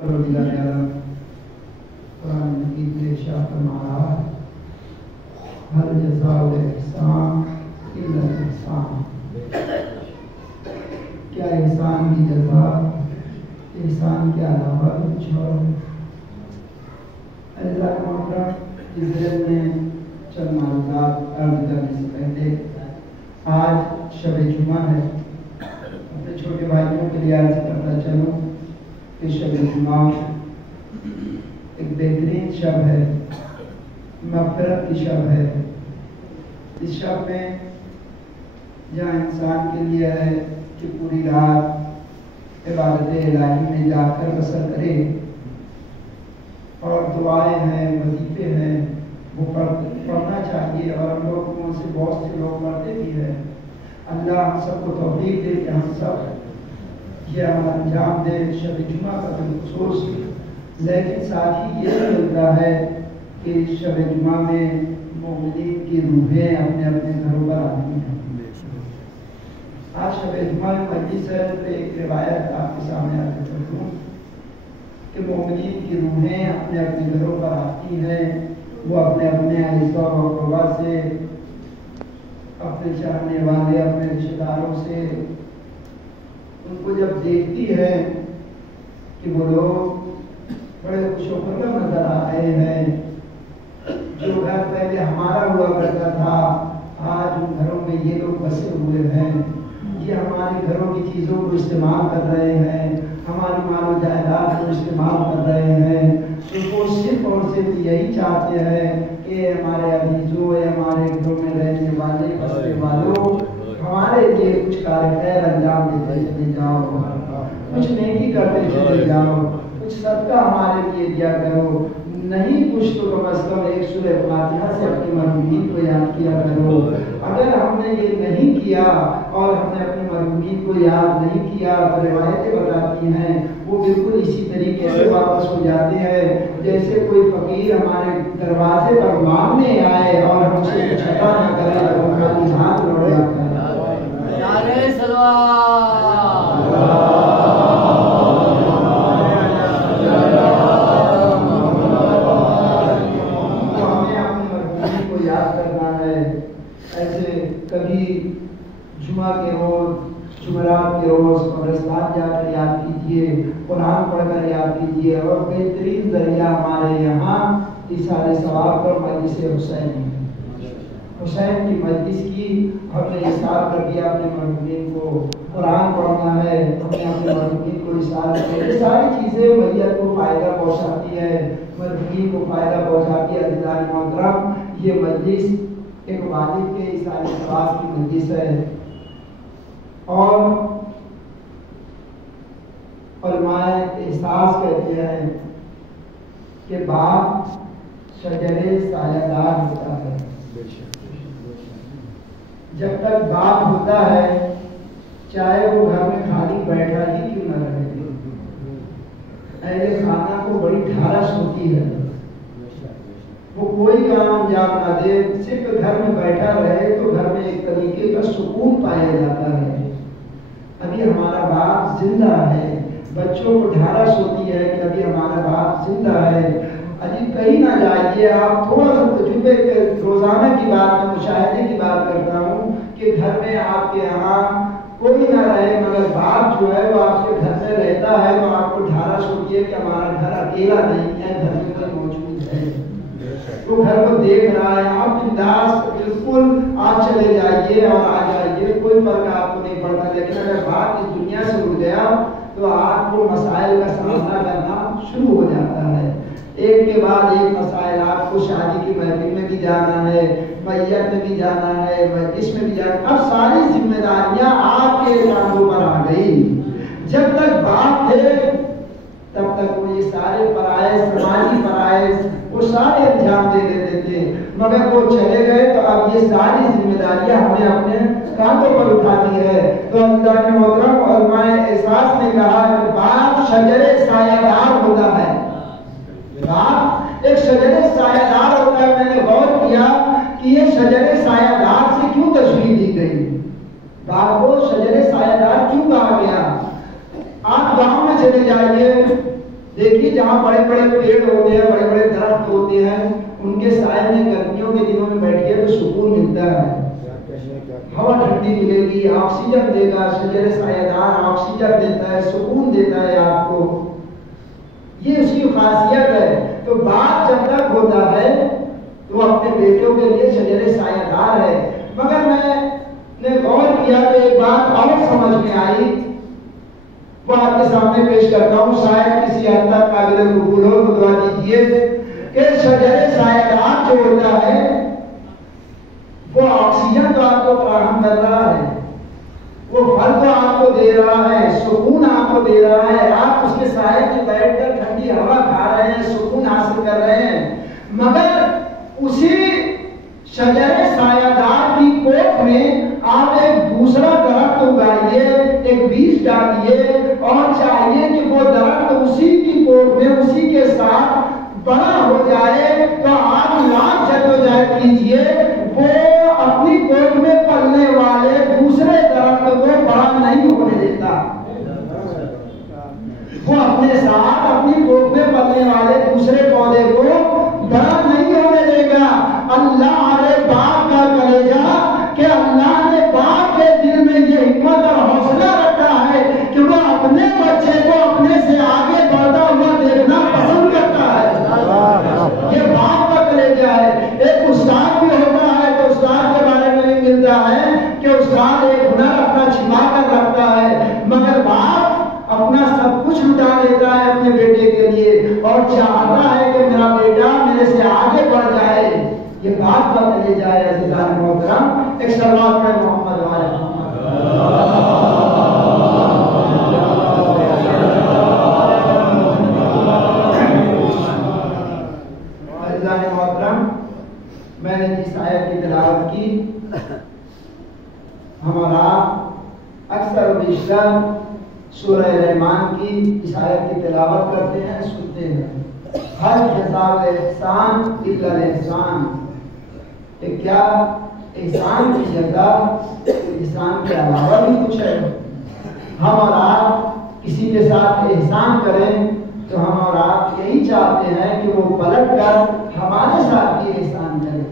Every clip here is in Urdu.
پروردگار عالم قرآن مجید میں ارشاد فرمایا ہر جزاء الاحسان الا الاحسان، کیا احسان کی جزا احسان کے علاوہ کچھ اور؟ اللہ کا محترم، اس ذہن میں چند معلومات عرض کرنے سے پہلے آج شب جمعہ ہے، اپنے چھوٹے بھائیوں کے لیے عرض کرتا چلوں کہ شب جمعہ ایک بہترین شب ہے، مغفرت کی شب ہے۔ اس شب میں جہاں انسان کے لیے ہے کہ پوری رات عبادت الہی میں جا کر بسر کرے اور دعائیں ہیں، وظیفے ہیں، وہ پڑھنا چاہیے، اور ہم لوگوں سے بہت سے لوگ پڑھتے بھی ہیں۔ اللہ ہم سب کو توفیق دے کہ ہم سب یہ عمل انجام دیں شب جمعہ کا بالخصوص۔ لیکن ساتھ ہی یہ ملتا ہے کہ شب جمعہ میں مومنین کی روحیں اپنے اپنے گھروں پر آتی ہیں۔ آج شب جمعہ مجلس ہے تو ایک روایت آپ کے سامنے آ کر کروں کہ مومنین کی روحیں اپنے اپنے گھروں پر آتی ہیں، وہ اپنے اپنے اعزاء و اقربا سے، اپنے چاہنے والے، اپنے رشتہ داروں سے ان کو جب دیکھتی ہے کہ وہ لوگ بڑے خوش و خرم نظر آ رہے ہیں، جو گھر پہلے ہمارا ہوا کرتا تھا آج ان گھروں میں یہ لوگ بسے ہوئے ہیں، یہ ہمارے گھروں کی چیزوں کو استعمال کر رہے ہیں، ہماری مال و جائیداد کو استعمال کر رہے ہیں، تو وہ صرف اور صرف یہی چاہتے ہیں کہ ہمارے عزیزوں، ہمارے گھروں میں رہنے والے بسنے والوں، ہمارے لیے کچھ کار خیر انجام دیتے چلے جاؤ، کچھ نیکی کرتے چلے جاؤ، کچھ صدقہ ہمارے لیے دیا کرو، نہیں کچھ تو کم از کم ایک سورہ فاتحہ سے اپنی مرحومین کو یاد کیا کرو۔ اگر ہم نے یہ نہیں کیا اور ہم نے اپنی مرحومین کو یاد نہیں کیا تو روایتیں بتاتی ہیں وہ بالکل اسی طریقے سے واپس ہو جاتے ہیں جیسے کوئی فقیر ہمارے دروازے پر مانگنے آئے اور ہم سے کچھ عطا نہ کرے تو ہم خالی ہاتھ لوٹ جاتا ہے۔ نعرہ صلوات، کبھی جمعہ کے روز، جمعرات کے روز قبرستان جا کر یاد کیجیے، قرآن پڑھ کر یاد کیجیے، اور بہترین ذریعہ ہمارے یہاں ایثار ثواب پر مجلس حسین کی مجلس کی ہم نے ایثار کر دیا اپنے مرحومین کو، قرآن پڑھنا ہے، ہم نے اپنے مرحومین کو ایثار کیا۔ یہ ساری چیزیں میت کو فائدہ پہنچاتی ہے، مرحومین کو فائدہ پہنچاتی ہے۔ عزیزان محترم، یہ مجلس ایک والد کے ایثار ثواب کی مجلس ہے، اور علماء احساس کہتے ہیں کہ باپ شجر سایہ دار ہوتا ہے۔ جب تک باپ ہوتا ہے چاہے وہ گھر میں خالی بیٹھا ہی کیوں نہ رہے، اہل خانہ کو بڑی ڈھارس ہوتی ہے، وہ کوئی کام انجام نہ دے، صرف گھر میں بیٹھا رہے تو گھر میں ایک طریقے کا سکون پایا جاتا ہے۔ ابھی ہمارا باپ زندہ ہے، بچوں کو ڈھارس ہوتی ہے کہ ابھی ہمارا باپ زندہ ہے۔ ابھی کہیں نہ جائیے، آپ تھوڑا سا تجربے کے روزانہ کی بات میں مشاہدے کی بات کرتا ہوں کہ گھر میں آپ کے یہاں کوئی نہ رہے مگر باپ جو ہے وہ آپ کے گھر میں رہتا ہے تو آپ کو ڈھارس ہوتی ہے کہ ہمارا گھر اکیلا نہیں ہے، گھر میں کوئی موجود ہے، وہ گھر کو دیکھ رہا ہے۔ آپ بنداس بالکل آپ چلے جائیے اور آ جائیے، کوئی فرق آپ کو نہیں پڑتا، لیکن اگر باپ اس دنیا سے اڑ گیا تو آپ کو مسائل کا سامنا کرنا شروع ہو جاتا ہے، ایک کے بعد ایک مسائل۔ آپ کو شادی کی محفل میں بھی جانا ہے، میت میں بھی جانا ہے، مجلس میں بھی جانا ہے، اب ساری ذمہ داریاں آپ کے کاندھوں پر آ گئی۔ جب تک باپ تھے تب تک وہ یہ سارے فرائض، سماجی فرائض وہ سارے انجام دے دیتے تھے، مگر وہ چلے گئے تو اب یہ ساری ذمہ داریاں ہمیں اپنے کاندھوں پر اٹھانی ہے۔ تو اللہ محترم علماء احساس نے کہا کہ باپ شجر سایہ دار ہوتا ہے، باپ ایک شجر سایہ دار ہوتا ہے۔ میں نے غور کیا کہ یہ شجر سایہ دار سے کیوں تشبیہ دی گئی، باپ کو شجر سایہ دار کیوں کہا گیا؟ آپ گاؤں میں چلے جائیے، دیکھیے جہاں بڑے بڑے پیڑ ہوتے ہیں، بڑے بڑے درخت ہوتے ہیں، ان کے سائے میں گرمیوں کے دنوں میں بیٹھیے تو سکون ملتا ہے، ہوا ٹھنڈی ملے گی، آکسیجن دے گا، شجر سایہ دار آکسیجن دیتا ہے، سکون دیتا ہے آپ کو، یہ اس کی خاصیت ہے۔ تو باپ جب تک ہوتا ہے تو اپنے بیٹوں کے لیے شجر سایہ دار ہے۔ مگر میں نے غور کیا تو ایک بات اور سمجھ میں آئی، وہ آپ کے سامنے پیش کرتا ہوں، شاید کسی حد تک قابل قبول ہو تو دعا دیجیے کہ شجر سایہ دار جو ہوتا ہے وہ آکسیجن تو آپ کو فراہم کر رہا ہے، وہ پھل تو آپ کو دے رہا ہے، سکون آپ کو دے رہا ہے، آپ اس کے سائے میں بیٹھ کر ٹھنڈی ہوا کھا رہے ہیں، سکون حاصل کر رہے ہیں۔ مگر اسی شجر سایہ دار کی کوکھ میں آپ ایک دوسرا درخت اگائیے، ایک بیج ڈالیے اور چاہیے کہ وہ درخت اسی کی کوکھ میں اسی کے ساتھ بڑا ہو جائے، تو آپ لاکھ جدوجہد کیجیے، وہ اپنی کوکھ میں پلنے والے دوسرے درخت کو بڑا نہیں ہونے دیتا، وہ اپنے ساتھ اپنی کوکھ میں پلنے والے دوسرے پودے کو بڑا نہیں ہونے دے گا۔ اللہ ہمارے باپ کا کلیجہ کہ اللہ نے باپ کے دل میں یہ ہمت اور حوصلہ رکھا ہے کہ وہ اپنے بچے کو اپنے سے آگے بڑھتا ہوا دیکھنا پسند کرتا ہے، یہ باپ کا کلیجہ ہے۔ ایک استاد بھی ہوتا ہے تو استاد کے بارے میں بھی ملتا ہے کہ استاد ایک ہنر اپنا چھپا کر رکھتا ہے، مگر باپ اپنا سب کچھ لٹا دیتا ہے اپنے بیٹے کے لیے اور چاہتا ہے کہ میرا بیٹا میرے سے آگے بڑھ جائے، یہ باپ کا کلیجہ ہے۔ عزیزان محترم، ایک صلوات پڑھیں محمد وعلی محمد۔ عزیزان محترم، میں نے جس آیت کی تلاوت کی، ہمارا اکثر و بیشتر سورہ رحمان کی اس آیت کی تلاوت کرتے ہیں، سنتے ہیں، ہر جزاء الاحسان الا الاحسان، کہ کیا احسان کی جزا احسان کے علاوہ بھی کچھ ہے؟ ہم اور آپ کسی کے ساتھ احسان کریں تو ہم اور آپ یہی چاہتے ہیں کہ وہ پلٹ کر ہمارے ساتھ بھی احسان کرے،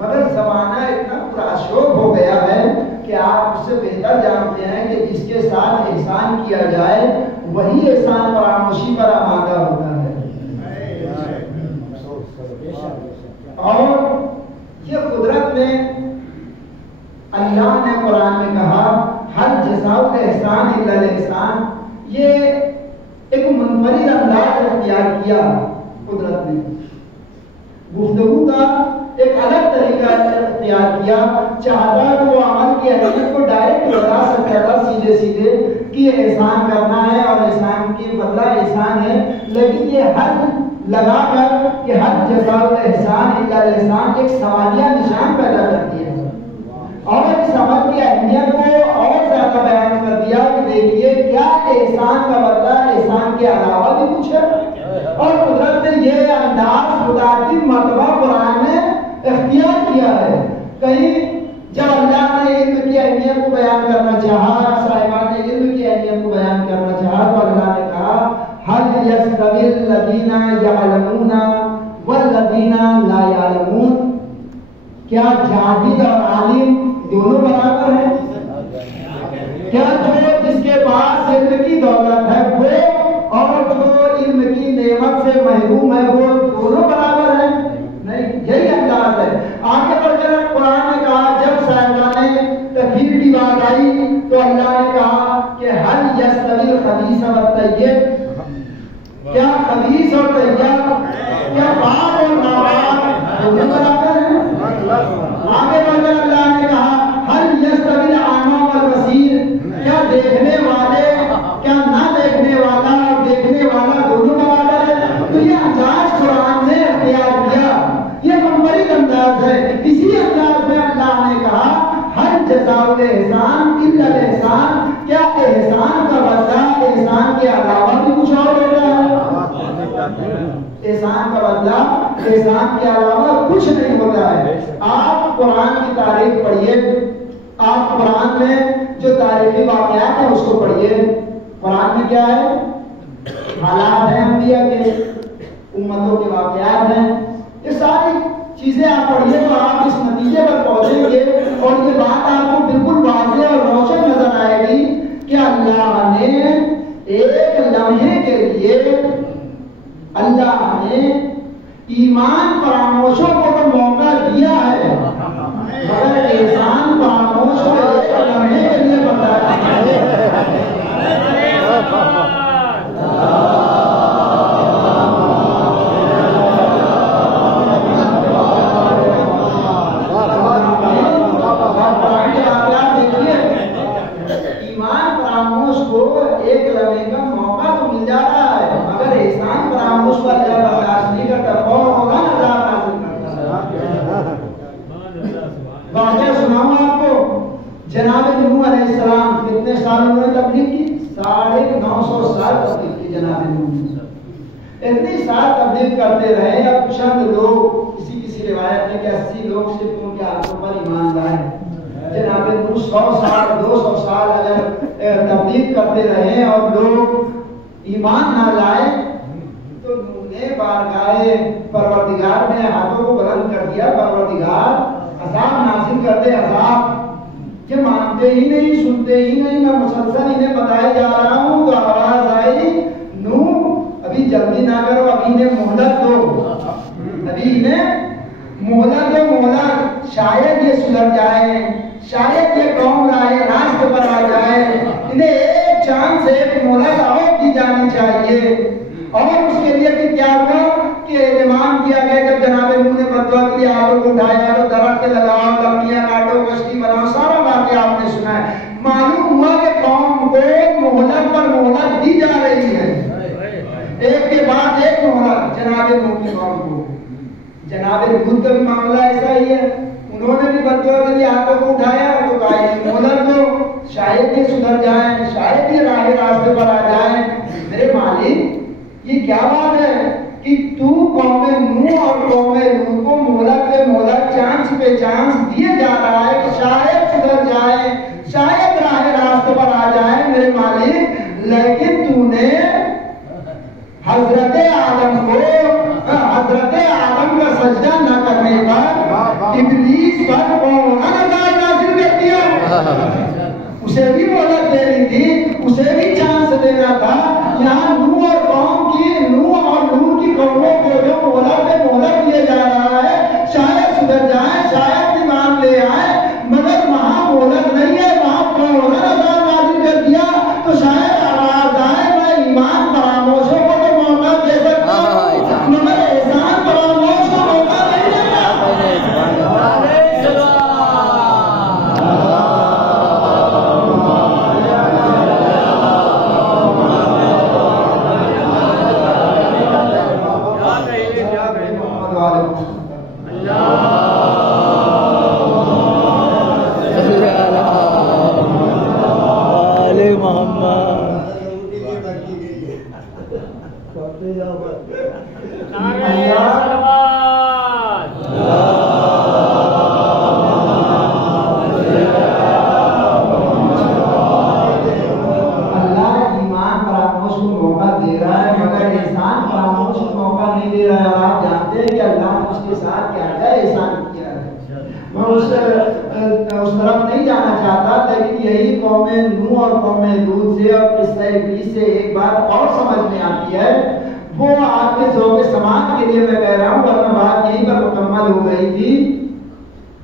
مگر زمانہ اتنا پراشوب ہو گیا ہے کہ آپ اس سے بہتر جانتے ہیں کہ جس کے ساتھ احسان کیا جائے وہی احسان فراموشی پر آمادہ ہوتا ہے۔ اور یہ قدرت میں اللہ نے قرآن میں کہا ہر جزاء الاحسان الا الاحسان، یہ ایک منفرد انداز اختیار کیا قدرت نے، گفتگو کا ایک الگ طریقہ اختیار کیا، چاہتا تو وہ عمل کی اہمیت کو ڈائریکٹ بتا سکتا تھا سیدھے سیدھے کہ یہ احسان کرنا ہے اور احسان کی بدلہ احسان ہے، لیکن یہ حد لگا کر کہ ہر جزاء الاحسان الا الاحسان ایک سوالیہ نشان پیدا کرتی ہے اور اس عمل کی اہمیت کو اور زیادہ بیان کر دیا کہ دیکھیے کیا احسان کا بدلہ احسان کے علاوہ بھی کچھ ہے، اور قدرت نے یہ انداز متعدد مرتبہ قرآن میں اختیار کیا ہے۔ کہیں جب اللہ نے علم کی اہمیت کو بیان کرنا چاہا، صاحبان نے علم کی اہمیت کو بیان کرنا چاہا تو اللہ نے کہا هل يستوي الذين يعلمون والذين لا يعلمون، کیا جاہل اور عالم دونوں برابر ہیں؟ کیا جو جس کے پاس علم کی دولت ہے وہ اور جو علم کی نعمت سے محروم ہے وہ دونوں برابر ہیں؟ نہیں، یہی انداز ہے۔ آگے بڑھ کر قرآن نے کہا جب صاحبان تکفیر کی بات آئی تو اللہ نے کہا کہ هل يستوي الخبيث والطيب، کیا خبیث اور طیب، کیا پاک اور ناپاک دونوں برابر ہیں؟ آگے بڑھ کر اللہ نے کہا هل يستوي الأعمى والبصير، کیا دیکھنے والے کیا نہ دیکھنے والا اور دیکھنے والا دونوں برابر ہیں؟ تو یہ انداز قرآن نے اختیار کیا، یہ منفرد انداز ہے۔ اسی انداز میں اللہ نے کہا ہر جزاء الاحسان الا الاحسان، کیا احسان کا بدلہ احسان کے علاوہ بھی کچھ اور ہوتا ہے؟ احسان کا بدلہ احسان کے علاوہ کچھ نہیں ہوتا ہے۔ آپ قرآن کی تاریخ پڑھیے، آپ قرآن میں جو تاریخی واقعات ہیں اس کو پڑھیے، قرآن میں کیا ہے؟ حالات ہیں انبیاء کے، امتوں کے واقعات ہیں، یہ ساری چیزیں آپ پڑھیے تو آپ اس نتیجے پر پہنچیں گے اور یہ بات آپ کو بالکل واضح اور روشن نظر آئے گی کہ اللہ نے ایک لمحے کے لیے اللہ نے ایمان فراموشوں کو تو موقع دیا ہے، مگر احسان فراموش کو ایک لمحے کے لیے بتایا ہے۔ جناب نوح علیہ السلام کتنے سال انہوں نے تبلیغ کی؟ 950 سال تبلیغ کی جناب نوح نے، اتنی سال تبلیغ کرتے رہے۔ اب چند لوگ، کسی روایت میں کہ 80 لوگ صرف ان کے ہاتھوں پر ایمان لائے۔ جناب نوح 100 سال 200 سال اگر تبلیغ کرتے رہے اور لوگ ایمان نہ لائے تو نوح نے بارگاہ پروردگار میں ہاتھوں کو بلند کر دیا، پروردگار عذاب نازل کر دے، عذاب کہ مانتے ہی نہیں، سنتے ہی نہیں، میں مسلسل انہیں بتائے جا رہا ہوں تو آواز آئی نوح ابھی جلدی نہ کرو، ابھی انہیں مہلت دو، ابھی انہیں مہلت دو، مہلت، شاید یہ سدھر جائے، شاید یہ قوم راہ راست پر آ جائے، انہیں ایک چانس ایک مہلت اور دی جانی چاہیے۔ اور اس کے لیے پھر کیا ہوا کہ اہتمام کیا گیا، جب جناب نوح نے بدعا کے لیے ہاتھوں کو اٹھایا تو درخت لگاؤ، لکڑیاں کاٹو، کشتی بناؤ، سارا واقعہ آپ نے سنا ہے۔ معلوم ہوا کہ قوم کو مہلت پر مہلت دی جا رہی ہے، ایک کے بعد ایک مہلت جناب نوح کی قوم کو۔ جناب لوط کا بھی معاملہ ایسا ہی ہے، انہوں نے بھی بدعا کے لیے ہاتھوں کو اٹھایا تو کہا یہ مہلت دو، شاید یہ سدھر جائیں، شاید یہ راہ راستے پر آ جائیں۔ میرے مالک یہ کیا بات ہے کہ تو قوم نوح اور قوم لوط کو مہلت پہ مہلت، چانس پہ چانس دیے جا رہا ہے کہ شاید سدھر جائے، شاید راہ راستے پر آ جائے میرے مالک، لیکن تو نے حضرت آدم کا سجدہ نہ کرنے پر ابلیس پر کون عذاب نازل کر دیا؟ اسے بھی مہلت دینی تھی، اسے بھی چانس دینا تھا۔ یہاں نوح اور لوط کی قوموں کو جو مہلت پہ مہلت دیے جا رہا ہے، شاید سدھر جائیں، شاید ایمان لے آئیں، مگر وہاں مہلت نہیں ہے، وہاں کون عذاب نازل کر دیا تو شاید آواز آئے میں ایمان فراموشوں کو تو موقع دے سکتا ہوں، مگر احسان فراموش کو موقع نہیں دیتا۔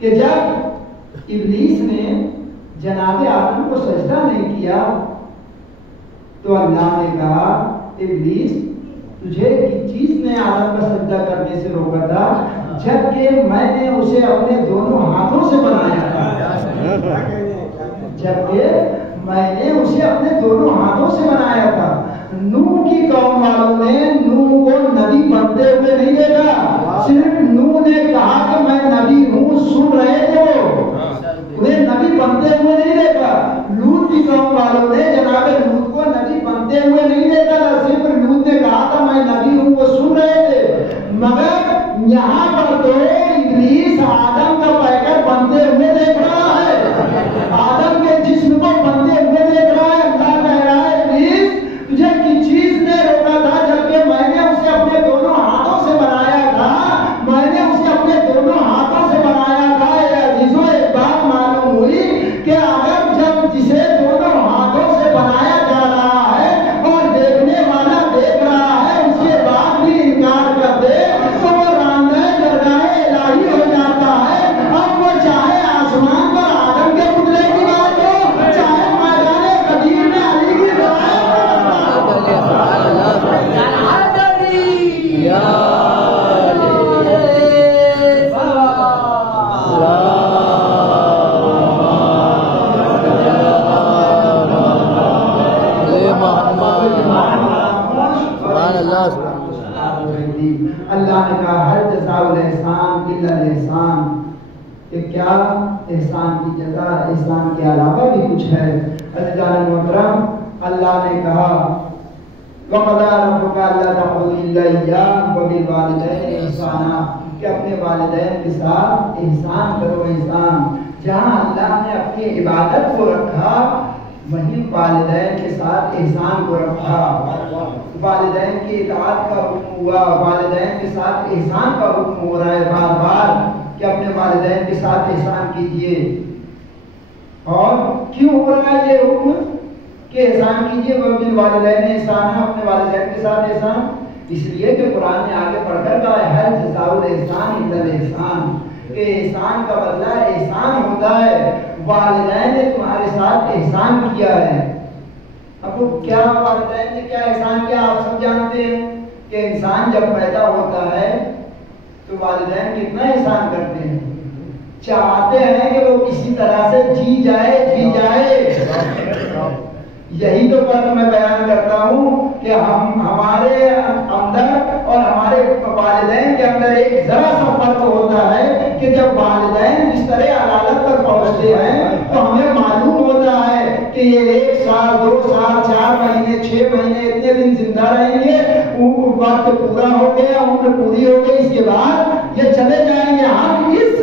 کہ جب ابلیس نے جناب آدم کو سجدہ نہیں کیا تو اللہ نے کہا ابلیس تجھے کس چیز نے آدم کا سجدہ کرنے سے روکا تھا جبکہ میں نے اسے اپنے دونوں ہاتھوں سے بنایا تھا، جبکہ میں نے اسے اپنے دونوں ہاتھوں سے بنایا تھا۔ نوح کی قوم والوں نے نوح کو نبی بنتے ہوئے نہیں دیکھا، صرف نوح نے کہا کہ میں نبی ہوں، سن رہے تھے وہ، انہیں نبی بنتے ہوئے نہیں دیکھا۔ لوط کی قوم والوں نے جناب لوط کو نبی بنتے ہوئے نہیں دیکھا تھا، صرف لوط نے کہا تھا میں نبی ہوں، وہ سن رہے تھے۔ مگر یہاں پر تو ابلیس آدم کا پیکر بنتے ہوئے دیکھ رہا ہے، آدم کے جسم کو بنتے ہوئے دیکھ رہا ہے۔ اللہ کہہ رہا ہے ابلیس تجھے کس چیز نے روکا تھا اللہ نے کہا ہر جزاء الاحسان الا الاحسان، کہ کیا احسان کی جزا احسان کے علاوہ بھی کچھ ہے؟ عزیزان محترم، اللہ نے کہا وَقَضَىٰ رَبُّكَ أَلَّا تَعْبُدُوا إِلَّا إِيَّاهُ وَبِالْوَالِدَيْنِ إِحْسَانًا، کہ اپنے والدین کے ساتھ احسان کرو۔ احسان جہاں اللہ نے اپنی عبادت کو رکھا وہیں والدین کے ساتھ احسان کو رکھا۔ والدین کی اطاعت کا حکم ہوا، والدین کے ساتھ احسان کا حکم ہو رہا ہے بار بار کہ اپنے والدین کے ساتھ احسان کیجیے۔ اور کیوں ہو رہا ہے یہ حکم کہ احسان کیجیے؟ وَبِالْوَالِدَيْنِ احسانا، اپنے والدین کے ساتھ احسان، اس لیے کہ قرآن نے آگے پڑھ کر کہا ہے ہر جزاء الاحسان الا الاحسان، کہ احسان کا بدلہ احسان ہوتا ہے۔ والدین نے تمہارے ساتھ احسان کیا ہے۔ اب کیا والدین نے کیا احسان کیا آپ سب جانتے ہیں کہ انسان جب پیدا ہوتا ہے تو والدین کتنا احسان کرتے ہیں، چاہتے ہیں کہ وہ کسی طرح سے جی جائے۔ یہی تو فرق میں بیان کرتا ہوں کہ ہمارے اندر اور ہمارے والدین کے اندر ایک ذرا سا فرق ہوتا ہے کہ جب والدین اس طرح عدالت پر پہنچتے ہیں تو ہمیں معلوم ہوتا ہے کہ یہ 1 سال 2 سال 4 مہینے 6 مہینے اتنے دن زندہ رہیں گے، وقت پورا ہو گیا، عمر پوری ہو گئی، اس کے بعد یہ چلے جائیں گے۔ ہم اس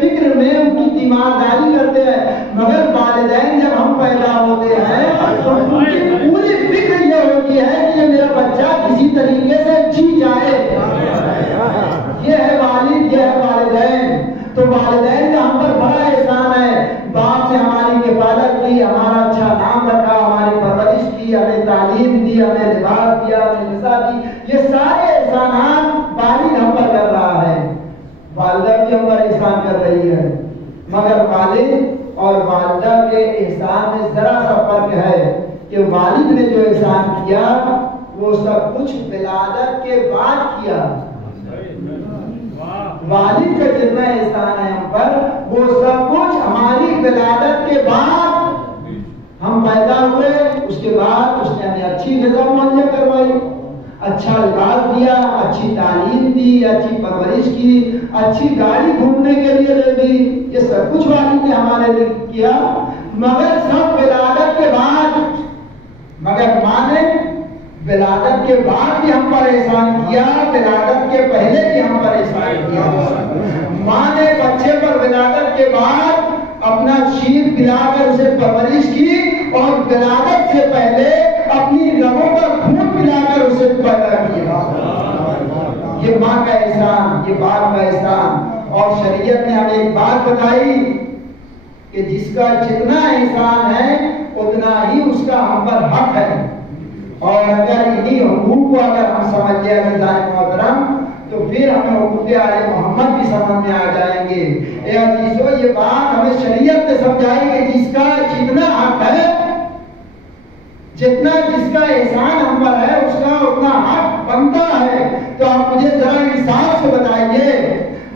فکر میں ان کی تیمارداری کرتے ہیں، مگر والدین جب ہم پیدا ہوتے ہیں تو ان کی پوری فکر یہ ہوتی ہے کہ یہ میرا بچہ کسی طریقے سے جی جائے۔ یہ ہے والد، یہ ہے والدین۔ تو والدین کا ہم پر بڑا احسان ہے، باپ نے ہماری کفالت کی، ہمارا اچھا نام رکھا، ہماری پرورش کی، ہمیں تعلیم دی، ہمیں لباس دیا، ہمیں غذا دی، یہ سارے احسانات والد ہم پر کر رہا ہے، والدہ بھی ہم پر احسان کر رہی ہے۔ مگر والد اور والدہ کے احسان میں ذرا سا فرق ہے کہ والد نے جو احسان کیا وہ سب کچھ ولادت کے بعد کیا۔ والد کا جتنا احسان ہے ہم پر وہ سب کچھ ہماری ولادت کے بعد، ہم پیدا ہوئے اس کے بعد اس نے ہمیں اچھی غذا مہیا کروائی، اچھا لباس دیا، اچھی تعلیم دی، اچھی پرورش کی، اچھی گاڑی گھومنے کے لیے دے دی، یہ سب کچھ والد نے ہمارے لیے کیا۔ مگر سب ولادت کے بعد، مگر ماں نے ولادت کے بعد بھی ہم پر احسان کیا، ولادت کے پہلے بھی ہم پر احسان کیا۔ ماں نے بچے پر ولادت کے بعد اپنا شیر پلا کر اسے پرورش کی، اور ولادت سے پہلے اپنی رگوں پر خون پلا کر اسے پیدا کیا۔ یہ ماں کا احسان، یہ باپ کا احسان۔ اور شریعت نے ہمیں ایک بات بتائی کہ جس کا جتنا احسان ہے اتنا ہی اس کا ہم پر حق ہے۔ اور اگر انہی حقوق کو اگر ہم سمجھ لیں عزیزان محترم تو پھر ہمیں حقوق آل محمد بھی سمجھ میں آ جائیں گے۔ اے عزیزو، یہ بات ہمیں شریعت نے سمجھائی کہ جس کا جتنا حق ہے، جتنا جس کا احسان ہم پر ہے اس کا اتنا حق بنتا ہے۔ تو آپ مجھے ذرا انصاف سے بتائیے،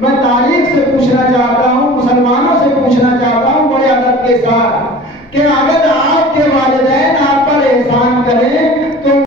میں تاریخ سے پوچھنا چاہتا ہوں، مسلمانوں سے پوچھنا چاہتا ہوں بڑے ادب کے ساتھ، کہ اگر آپ کے والدین